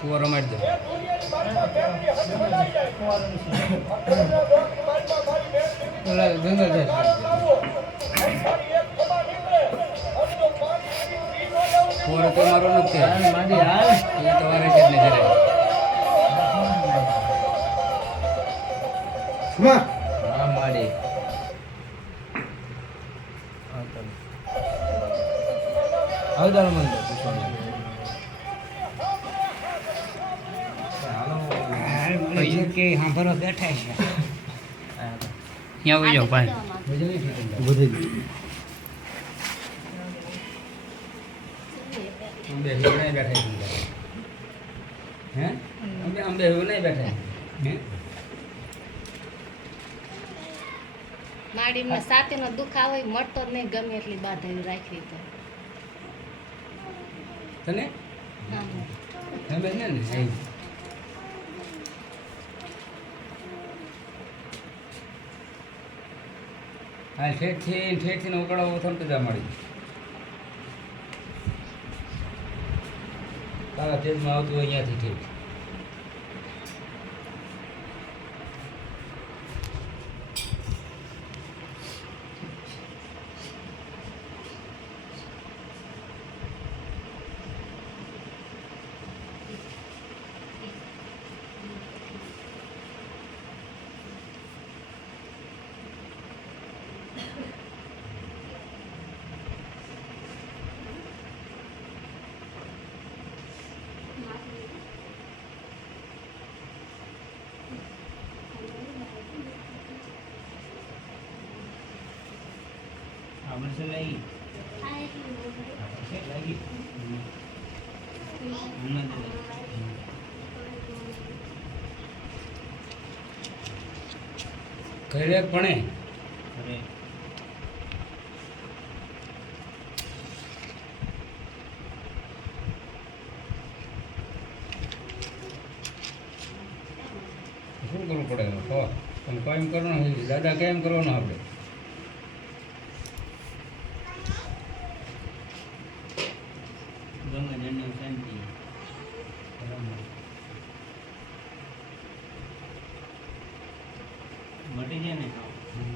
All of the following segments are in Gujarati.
કુંવર રમાડી દો. ઓલા ગંગા જાય. કુંવર તો મારો નથી. માડી હાલ એ તમારે જ નહીં જરાય. હા માડી આવદાર મંદિર પૈસા કે સાંભળવા બેઠા છે. અહીંયા આવી જાઓ ભાઈ. બધી અંબે હિલ નહીં બેઠા છે. હે અંબે હિલ નહીં બેઠા હે. માડીમાં સાથેનો દુખાવો હોય મળતો જ નહીં, ગમે એટલી બાધા રાખી તો તને હા. ગમે ને ને હા ઠેઠથી ઉકળાવો થતો જા મળી. તારા તેજમાં આવતું હોય અહીંયાથી ઠેઠ. ઘરે પણ શું કરવું પડે? તમે કાયમ કરવાનું હોય. દાદા કેમ કરવાનું આપણે? મટી જાય ને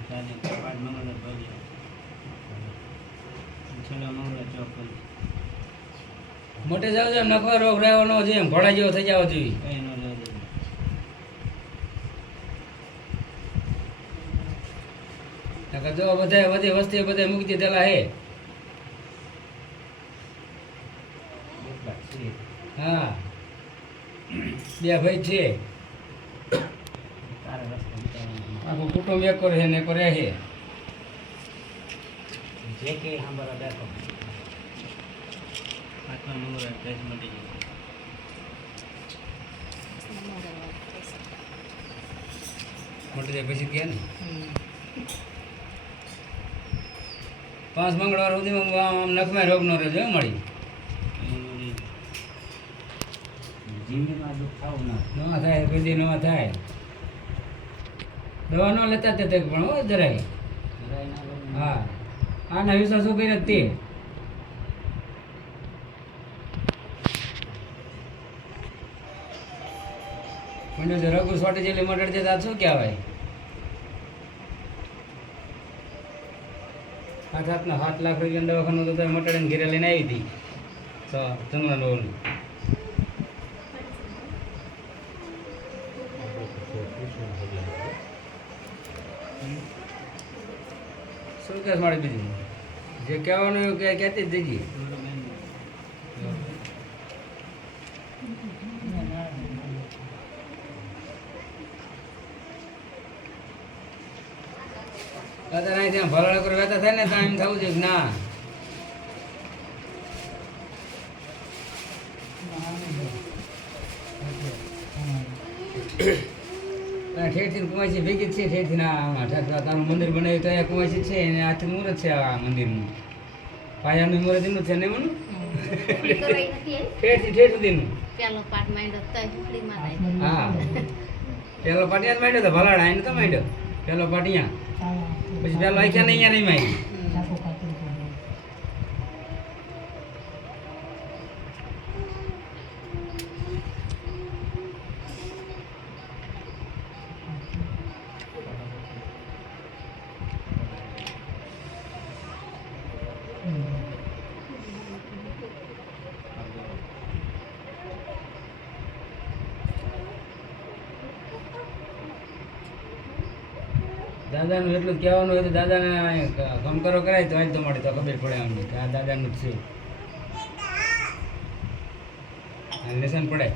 ચાલે પાંચ મંગળ ભરી છેલ્લા મંગળ ચોક મોટે જાવ જેમ નખવા રોગ રહેવાનો છે, એમ ઘોડા જેવો થઈ જાવ જોઈએ. એનો જો બધા બધી વસ્તી બધે મૂકી દીધેલા હે. હા બે ભાઈ છે. આખું કુટુંબ એક કરે ને કરે છે. જે કે સાંભળવા બેઠો પાંચમા મંગળ પ્રેસ મટી ગયો. મોટી જાય પછી ગયા ને 5 મંગળવાર સુધીમાં આમ નખમાં રોગ નો રહેજો મળી. જીવનમાં દુઃખ થવું ન થાય કોઈ દી ન થાય. દવા ન લેતા તે પણ હો જરાય. હા આના વિશ્વાસ શું કરી તે મને જો રઘુ સોટી જેટલી મટડ જતા શું કહેવાય? હાથના 7 લાખ રૂપિયા દવાખાનું તો મટડીને ઘેરે લઈને આવી હતી. તો ચંદ્ર નોલ શું કેસ મારી બીજું જે કહેવાનું એવું કહેતી જ જઈએ. અત્યારે અહીં ત્યાં ભરડા પર વહેતા થાય ને તો એમ થવું છે કે ના ઠેઠથી કુમાસી ભેગી જ છે. ઠેઠથી ના તારું મંદિર બનાવ્યું તો અહીંયા કુમાસી છે અને આથી મુહૂર્ત છે આ મંદિરનું. પાયાનું મુહૂર્ત એનું છે ને મનું ઠેઠથી ઠેઠ સુધીનું. પેલો પાઠ માંડ્યો તો ઝૂંપડીમાં હા પેલો પાટ અહીંયા જ માંડ્યો તો ભલાડા એને તો માંડ્યો પેલો પાટ અહીંયા. પછી પેલો આખ્યા ને અહીંયા નહીં માંડી. દાદાનું એટલું જ કહેવાનું હોય તો દાદાને ગમ કરો કરાય તો આજ તો મળે તો ખબર પડે અમને કે આ દાદાનું જ છે આ લેસન પડે.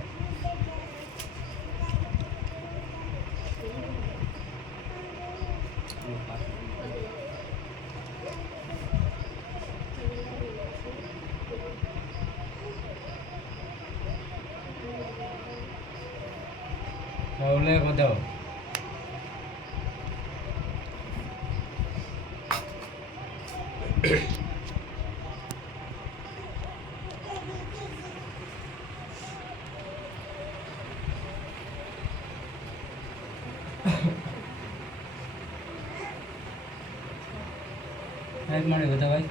લે બધા મળે બધા ભાઈ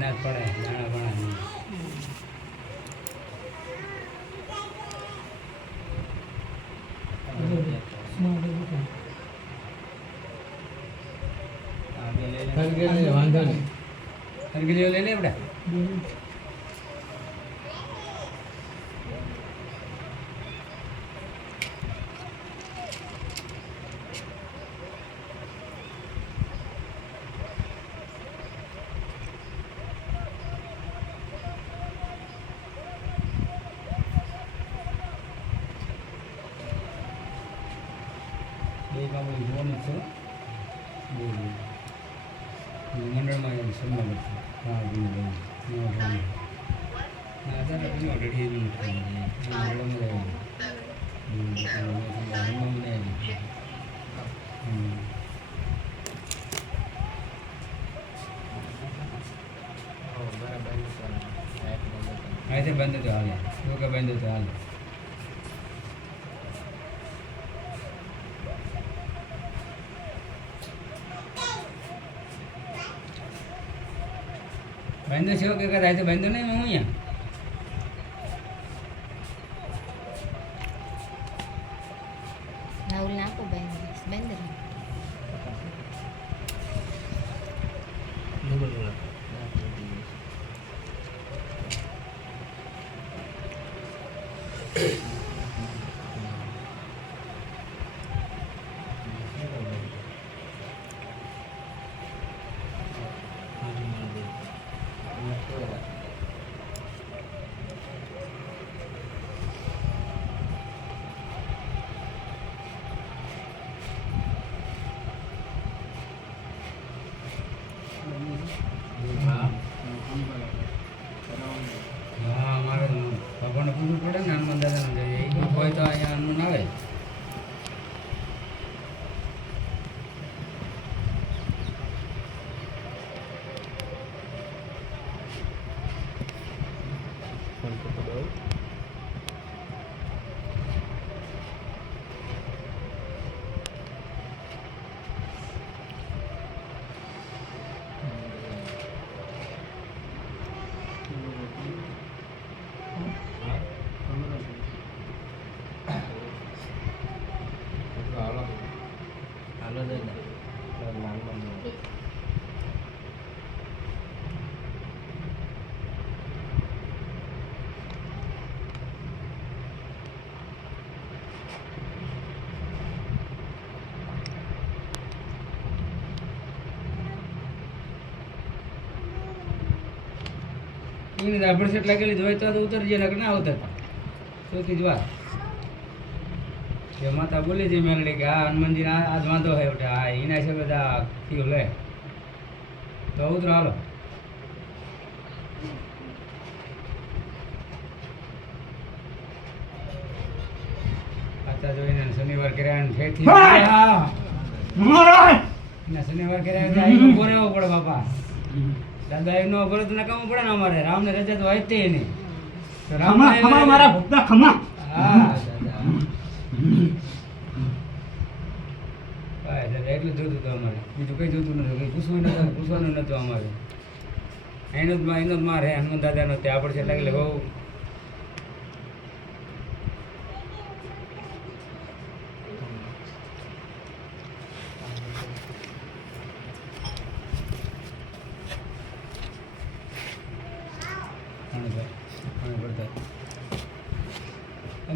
ના પડે દાણા પાણા વાંધો નહીં હરગીલીઓ લઈ લે બધા મંડળમાં સંભાળ అయితే બંધ તો હાલે યોગા બંધ તો હાલે બંધ છે કે કદાચ તો બંધ નહીં હું અહીંયા નાઉલ નાખો બંધ પડે ને હનુમાન દાદાનું જોઈએ એ હોય તો અહીંયા હનુમાન આવે એને રાબડ સેટ લાગેલી જ હોય તો ઉતરજે લગ્ન ના ઉતરતા ચોથી જ વાત કે માતા બોલી છે મેલડી કે આ હનુમાનજી આજ વાંધો હોય એટલે હા એના છે બધા થયું લે તો ઉતરો હાલો પાછા જોઈને શનિવાર કર્યા ફેરથી શનિવાર કર્યા ઉભો રહેવો પડે બાપા દાદા એનો ભરત નકામું પડે ને અમારે રામને રજા તો હોય જ તે નહીં તો રામ મારા ભક્તા ખમા હા દાદા દાદા એટલું જોતું હતું અમારે બીજું કઈ જોતું નતું કઈ પૂછવાનું નતું અમારે એનો જ માર હે હનુમાન દાદાનો તે આપણે છે લાગે બહુ પડતા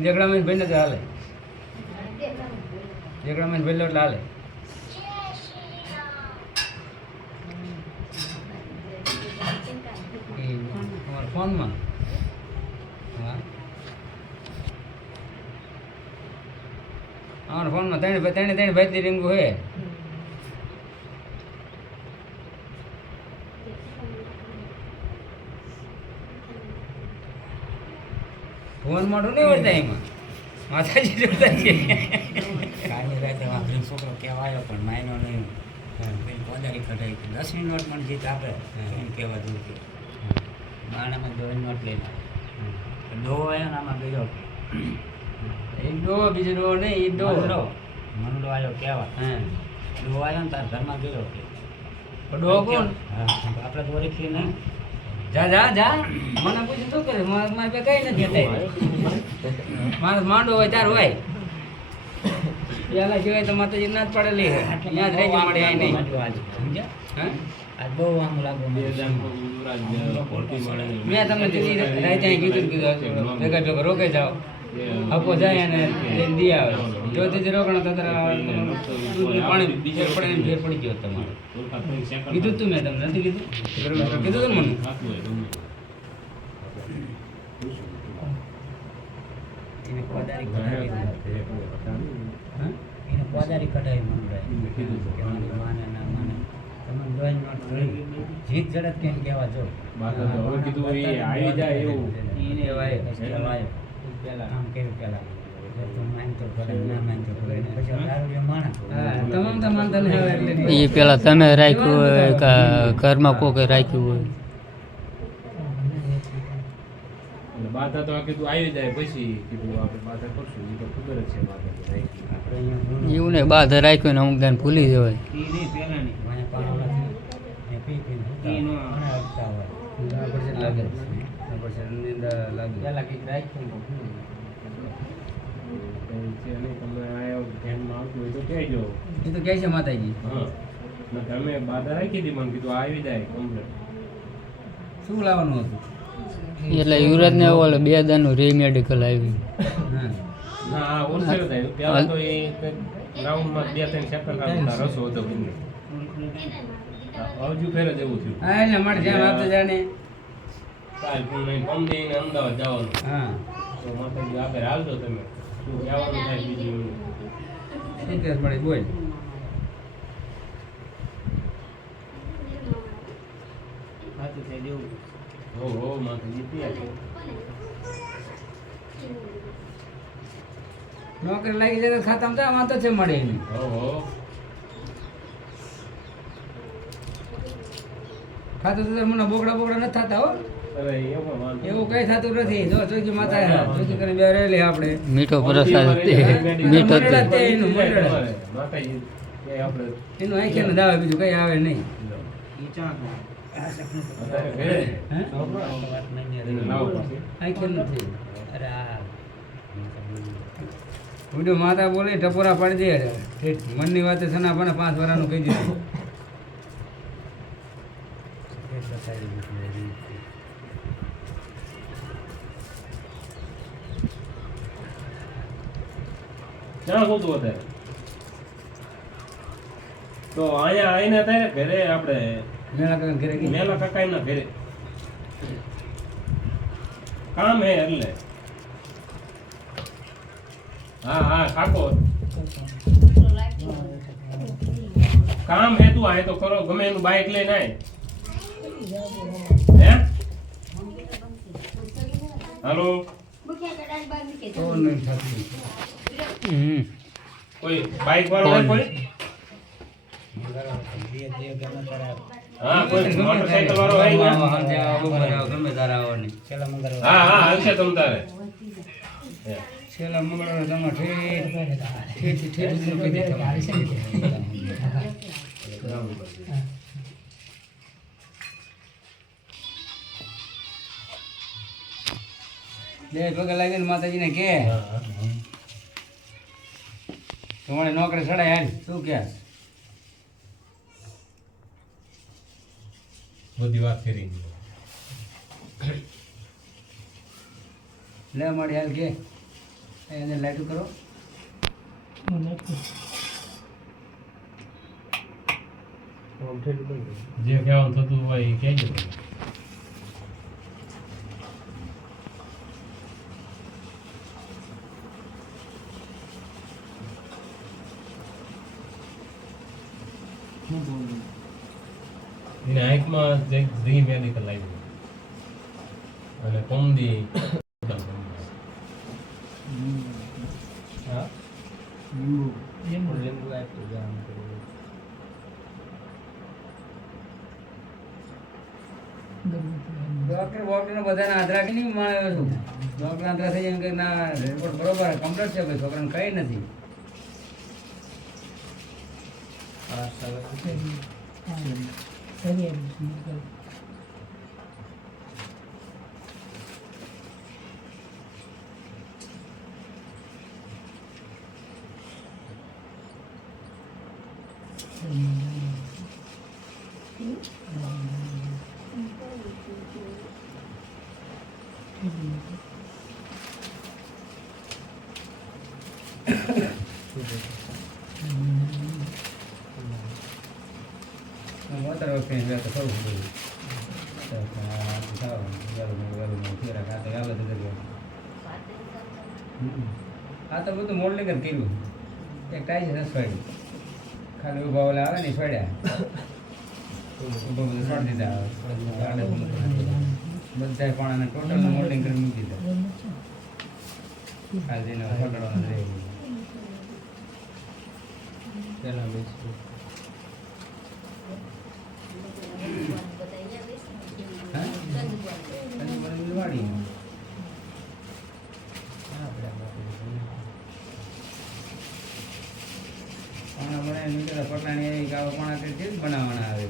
દેગડામાં ભાઈ ને તો હાલે દેગડામાં ભાઈ એટલે હાલે તમારા ફોનમાં હા અમારા ફોનમાં ત્રણ ભાઈ રીંગું હે ફોન મોટું નહીં વળતા એમાં માતાજી જોતા છે કાલે રાતે વાંધો છોકરો કહેવાયો પણ માયનો નહીં પોદારી કઢાઈ 10ની નોટ મને જીત આપે એમ કહેવા દઉં કે માણામાં 2 નોટ લઈને દો આવ્યો ને આમાં ગયો એક ડો બીજો ડો નહીં એ ડો મનડો આવ્યો કહેવા હા દો આવ્યો ને તાર ઘરમાં ગયો કે ડો કોણ હા આપણે તો ઓળખીએ નહીં જા જા જા મને પૂછ્યું શું કરે મારે બે કઈ નથી કહેતા મારે માંડો હોય તાર હોય પેલા સિવાય તો માતાજી ના જ પડેલી હે અહીંયા જ રહેજો મળે અહીં નહીં સમજ્યા હા આજ બહુ આમ લાગુ મેં તમને દીદી રાતે અહીં કીધું ભેગા ભેગા રોકાઈ જાઓ હપો જાય અને લઈને દી આવે જો દીદી રોકાણો તો દૂધનું પાણી ફેર પડે ને ફેર પડી ગયો તમારે કીધું તું મેં તમને નથી કીધું કીધું તું ને મને એને પોદારી કઢાવી એને પોદારી કઢાવી મંગાય માને ના માને તમે ડોઈ નોટ જોઈ જીત ઝડપ કેમ કહેવા જો એને વાય પેલા આમ કેવું પેલા તું માનતો કરે ના માનતો કરે પછી દારૂડિયો માણસ હા તમામ તો માનતા નહીં આવે એટલે એ પેલા તમે રાખ્યું હોય કે ઘરમાં કોકે રાખ્યું હોય બાધા તો આ કીધું આવી જાય પછી કીધું આપણે બાધા કરશું એ તો ખબર જ છે બાધા તો રાખી આપણે અહીંયા એવું ને બાધા રાખ્યું ને અમુક દાન ભૂલી જવાય મને પાણો નથી એ પી પી ઈનો મને અડતા હોય લાગે લાગે પેલા કંઈક રાખ્યું છે નહીં તમે આ ધ્યાનમાં આવતું હોય તો કહેજો એ તો કહે છે માતાજી હા ને તમે બાધા રાખી હતી મને કીધું આવી જાય કમ્પ્લેટ શું લાવવાનું હતું એટલે યુવરાજ ને ઓલે 2 દાનનું રીમેડિકલ આવ્યું હા ના આ ઓછેર થાય પહેલા તો એ રાઉન્ડમાં 2-3 સેકન્ડ આવતા રસો હતો બંને હજુ ફેર જ એવું થયું હા એટલે મારે ધ્યાન આપતો જાણે કાલ પણ નહીં પમદીને અમદાવાદ જવાનું હા તો માતાજી આગળ આવજો તમે શું કહેવાનું થાય બીજું શું કહે મળી બોલ સાચું થઈ જેવું હો માતાજી ત્યાં નોકરી લાગી જાય તો ખાતામાં તો વાંધો છે મળે એને હો ખાતું તો મને બોકડા નથી થતા હો અરે એમાં વાંધો એવું કઈ થતું નથી જો ચોકી માતા ચોકી કરીને બે રહેલી આપણે મીઠો પ્રસાદ મીઠો મંડળ જ તે એનું મંડળ જ. માતાજી એ આપણે એનું આંખે ને દાવે બીજું કઈ આવે નહીં અત્યારે ઘરે હે વાત નહીં એને લાવો પછી આંખે નથી અરે આ વિડીયો માતા બોલે ટપોરા પાડી દે ઠીક મનની વાતે સના પણ 5 વર્ષનું કહી દીધું ક્યાં ગોતું અત્યારે તો અહીંયા આવીને અત્યારે ઘરે આપણે મેળા કરીને ઘરે ગઈ મેલા કાકા એમના ઘરે કામ હે એટલે હા કાકો કામ હે તું આ તો કરો ગમે એનું બાઈક લઈને આય હે હાલો તો નહીં થતું કોઈ બાઈક વાળો હોય કોઈ હા કોઈ મોટરસાઇકલ વાળો હોય ગમે તારા આવવાની છેલ્લા મંગળવાર હા હાલશે તમ તારે છેલ્લા મંગળવારે તમે ઠેઠ સુધી કહી દેતા બે પગે લાગીને માતાજીને કે તમારે નોકરી ચડાય હાલ શું કે બધી વાત કરી લે મારી હાલ કે એને લાઈટ કરો. જે કહેવાનું થતું હોય એ કહેજો. એને આંખમાં જી મેડિકલ લાગ્યું અને કોમદી હા લીંબુ આપ્યું છે આમ કરીને. ડોક્ટર બધાને હાથ રાખીને માણ્યો છું. ડોક્ટર હાથ રાખી એમ કે ના રિપોર્ટ બરોબર કમ્પ્લીટ છે ભાઈ, છોકરાને કઈ નથી. આ સવારે મોતર વખતે તો થવું બધું આ તો બધું મોડલિંગ જ કર્યું. એક ટાઈ છે ને સ્વાડ્યું, ખાલી ઉભા ઓલા આવે ને સ્વાડ્યા ઉભા બધું છોડી દીધા. બધા પાણાને ટોટલ મોડલિંગ કરી મૂકી દીધા. ખાલી જઈને ફોટાડવાનું રહે. પેલા બેસી વાડી પટલાની એવી ગાવા પાણા કરી જ બનાવવાના આવે.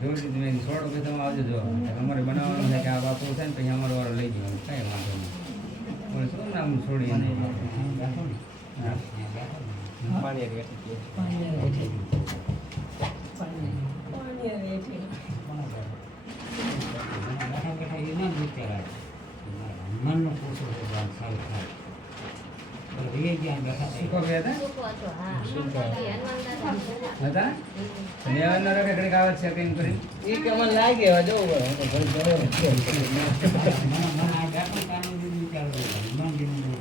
જોઈ તમે 100 રૂપિયા તમે આવજો જો અમારે બનાવવાનું છે કે આ બાપુ છે ને પછી અમારો વાળો લઈ જવાનું, કઈ વાંધો નહીં. શું નામ છોડી મનનો પૂછો છે સારું થાય રે જ્યાં બેઠા શીખો ગયા હતા લેવા ન રાખે ઘડીક આવે છે કંઈ કરી એ કે મને લાગે હવે જવું મને આ બેઠા કામ દીધું ચાલુ મન દીધું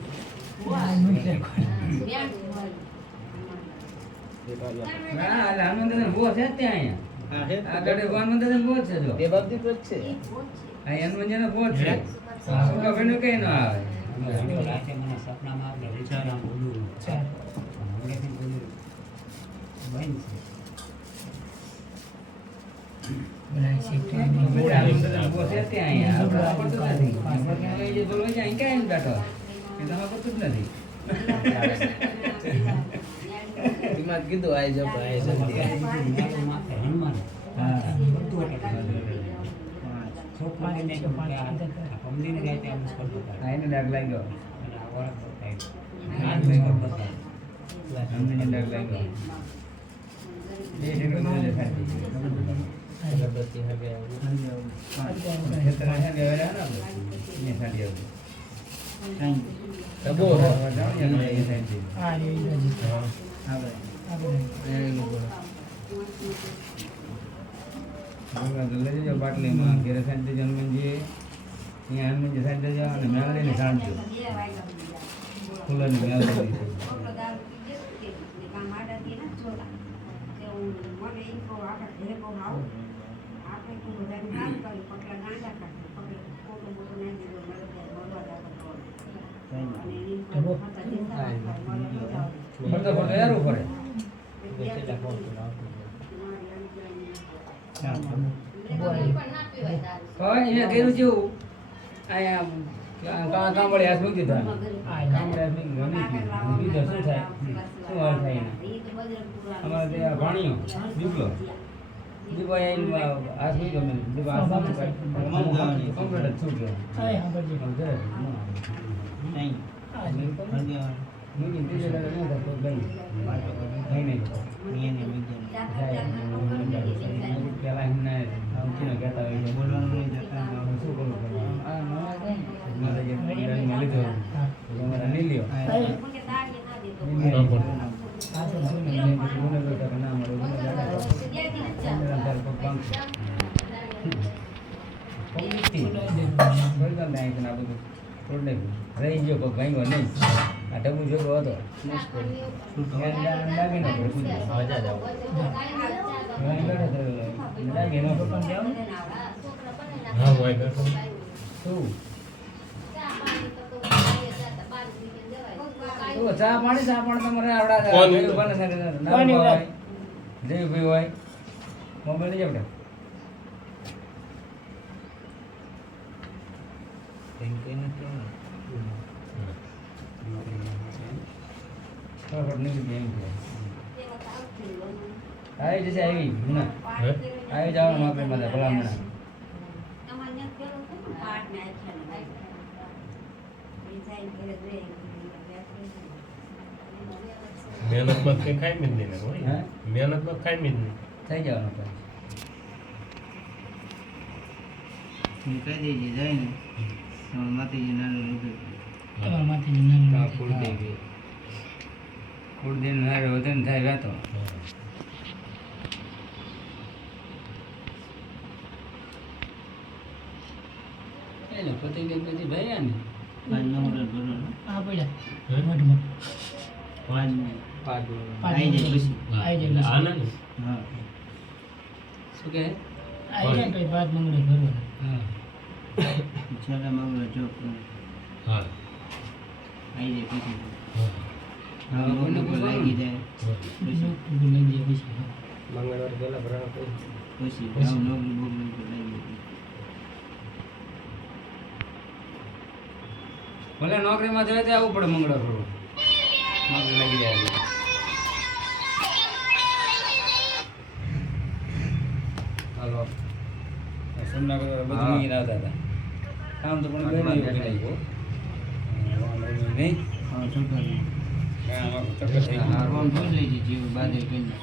હા એટલે હનુમંત બહુ છે ત્યાં અહીંયા આગળ હનુમંત બહુ છે જો એ બાબતી જ છે આ હનુમાનજી બહુ છે સુકા બન્યું કઈ ન આવે. રાતે મને સપનામાં આપણે વિચારમાં બોલું હમણાંથી બોલું બંધ બહુ છે ત્યાં અહીંયા આપણે પડતું નથી. આપણે જે બોલવા છે અહીં કાંઈ બેઠો એ તમે પડતું જ નથી. એમાં કીધું આઈ જાવ આઈ જાવ હનુમાન હા બધું છોકરાને પમદીને જાય ત્યાં મુશ્કેલ આ એને ડાઘ લાગ્યો અમને ડાઘ લાગ્યો બે ઢેકડો બધું દેખાય અગરબત્તી હવે ખેતરમાં છે ને હવે રહ્યા ને આપણે એ સાડી આવતી તબો જાઓ ને એ સાઈડથી. લઈ જજો બાટલીમાં ઘેરે સાંજે હનુમાનજી અહીંયા હનુમાનજી સાંજે જાઓ અને મેળવીને સાંજે ફૂલોની મેળવી ફરતો ફરતો યારું પડે. એને કર્યું જેવું અહીંયા કાંબળે હાથ મૂકી દીધા. કાંબળે હાથ મૂકી બીજો શું થાય, શું હાલ થાય એને? અમારે ત્યાં ભાણિયો દીપલો દીપો અહીંયા હાથ મૂક્યો મેં દીપો હાથ કમ્પ્લીટ જ છૂટ્યો મૂકી બીજો દાડો ન થતો ભાઈ પેલા એમને ઉઠીને કહેતા હોય છે બોલવાનું નહીં જતા શું કરવું મારે જે લીધો અમારે નહીં લ્યો હા. નહીં લ્યો. આ તો શું ને, મેં કીધું ગુનેગાર તો ના મળે, ગુનેગાર તો તારે કોઈ કામ છે. પગીથી. કોઈ કામ નહીં, આ બધું તોડ નાખ્યું. રહી ગયો કોઈ ભાંગ્યો નહીં. આ ડબ્બુ જોગો હતો લાગી ન પડે કૂદી. મજા જ આવે. લાગી ન પડે. હા ભાઈ બેઠો. શું શું ચા પાણી તમારે આવડા કોણ? જયુભાઈ બને છે ને? નામ હોય જયુભાઈ હોય મોબાઈલ લઈ આપણે ફટાફટ નીકળી એમ કે આવી જશે આવી હમણાં હે? આવી જવાનું આપણે બધા ભલામણા મહેનતમાં કઈ ખાઈ મીજ નહીં ને હે? હોય. મહેનતમાં ખાઈ મીજ નહીં. થઈ જવાનું પછી કહી દેજે જાય ને તમારા માતાજી નાનું લીધું તમારા માથે નાનું હા, ફૂલ થઈ ગઈ ફૂલ દિન હારે વતન થાય વાતો એટલે પતી ગઈ પછી ભાઈ ને પાંચ નંબર ભરવાનું આ પડ્યા હે? મોઢ મોઢ પાંચ પાંચ આવી જાય પછી આવી જાય આના ને? હા શું કહે આવી જાય પછી 5 મંગળે ભરવાના હા છેલ્લા મંગળ જોબ હા. આવી જાય પછી હા. હા, કોઈને નોકરી પૂછવાનું. લાગી જાય નોકરી લઈ જાય પછી મંગળવાર પહેલા ભરાવા કહી પછી નોકરી બોકરી પર લાગી જાય ભલે નોકરીમાં જાય તો આવવું પડે મંગળવાર ભરવું નોકરી લાગી જાય એટલે. હાલો સોમનાથ બધું હા. મૂકીને આવતા હતા કામ તો પણ ગમે એવું કરી નાખ્યું. નહીં હા છોકરી આમાં ચક્કર થઈ ગયું. ફોન ફોન લઈ જાય જેવું બાદે કરીને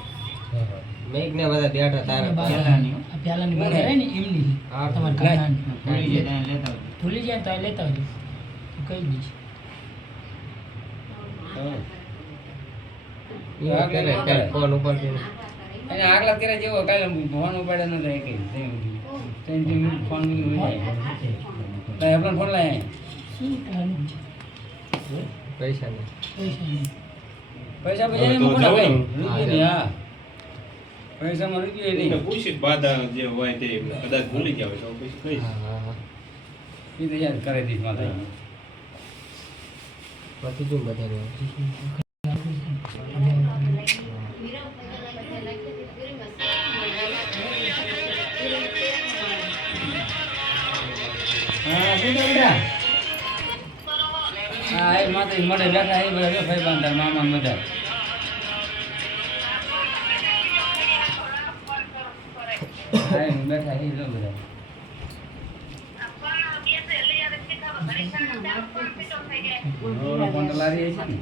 હા. મેઘને બધા બેઠા પહેલાની આ પ્યાલાની બહાર રહે ને એમની હા, તમારા લાય. કાકાની. ભૂલી જાય ત્યાં લેતા આવજો ભૂલી જાય તો આ લેતા આવજો કઈ દઈશ ફોન ઉપર એને આગલા કર્યા જેવો કાલે ફોન ઉપાડે નતો એક ફોન આપણને ફોન લાય શું કરવાનું પૈસા નહીં પૈસા નહીં પૈસા હવે પછી તો મોકલા ભાઈ જવાનું. રૂપિયા નહીં હા પૈસામાં રૂપિયા એને નહીં પૂછીશ બાધા જે હોય તે કદાચ ભૂલી ગયા હોય તો પછી કહીશ. એ તો યાદ કરી દઈશ માતા હા શું બેટા હા એ માતા મળે બેઠા એ બધા ભાઈ બાંધા મામા બધા હા એ બેઠા એ જો બધા ફોન તો લારી છે ને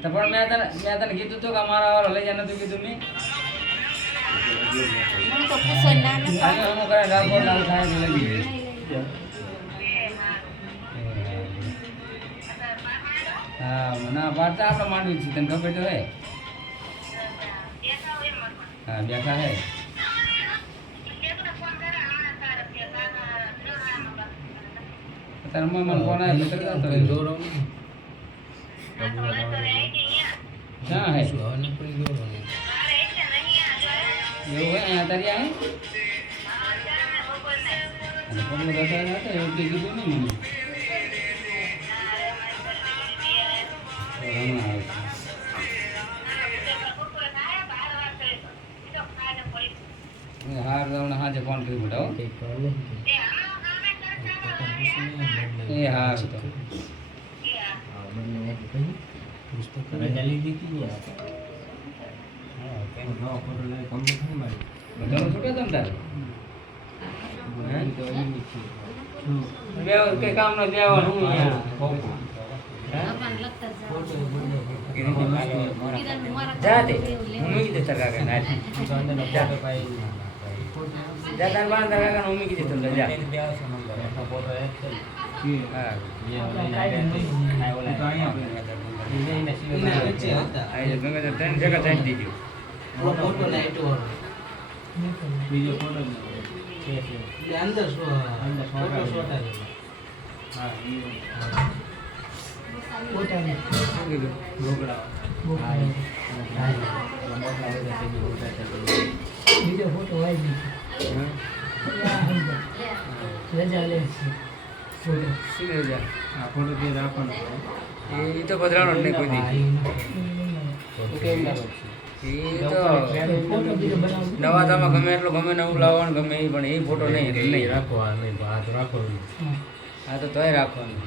તો પણ મેં તને કીધું તું કે અમારા વાળો લઈ જા નતું કીધું મેં આજે હું કરે રાખો નામ થાય તો લઈ જઈએ. હા ના પાડતા આપણે માંડવી છે તને ખબર તો હે હા બેઠા હે તારા મમ્મા ફોન આવે મિત્ર કરતો હોય ક્યાં હે એવું હે અહીંયા તારી આય અને પગલો દોતા હતા એવું કંઈ કીધું નહીં મને હમણાં આવે છે હાર તમને હાજે ફોન કરી બતાવો એ હા તો રજા લીધી હતી ને બધાનો છૂટો તમ તારે બે કઈ કામ નો દેવાનું હું જાતે હું મૂકી દે તારા કાકા ના જા તાર બાંધ તારા કાકા હું મૂકી દે તમને જા ફોટો એક છે કે હા એ ઓલા આ ઓલા તો અહીંયા આપણે એને સિવાય આ જે ગંગાધર ત્રણ જગ્યા ચાલી દીધી બીજો ફોટો જ છે છે અંદર અંદર હા એ શું કીધું ગોગડા હા મોટા બધા થઈ ગયું બીજો ફોટો આવી હા રજા લે ફોટો શું રજા આ ફોટો જે રાખવાનો એ તો પધરાણો જ નહીં કોઈ દી કેમ એ તો નવા તામાં ગમે એટલું ગમે નવું લાવવાનું ગમે એ પણ એ ફોટો નહીં એટલે નહીં રાખો આ નહીં હાથ રાખો આ તો તોય રાખવાનું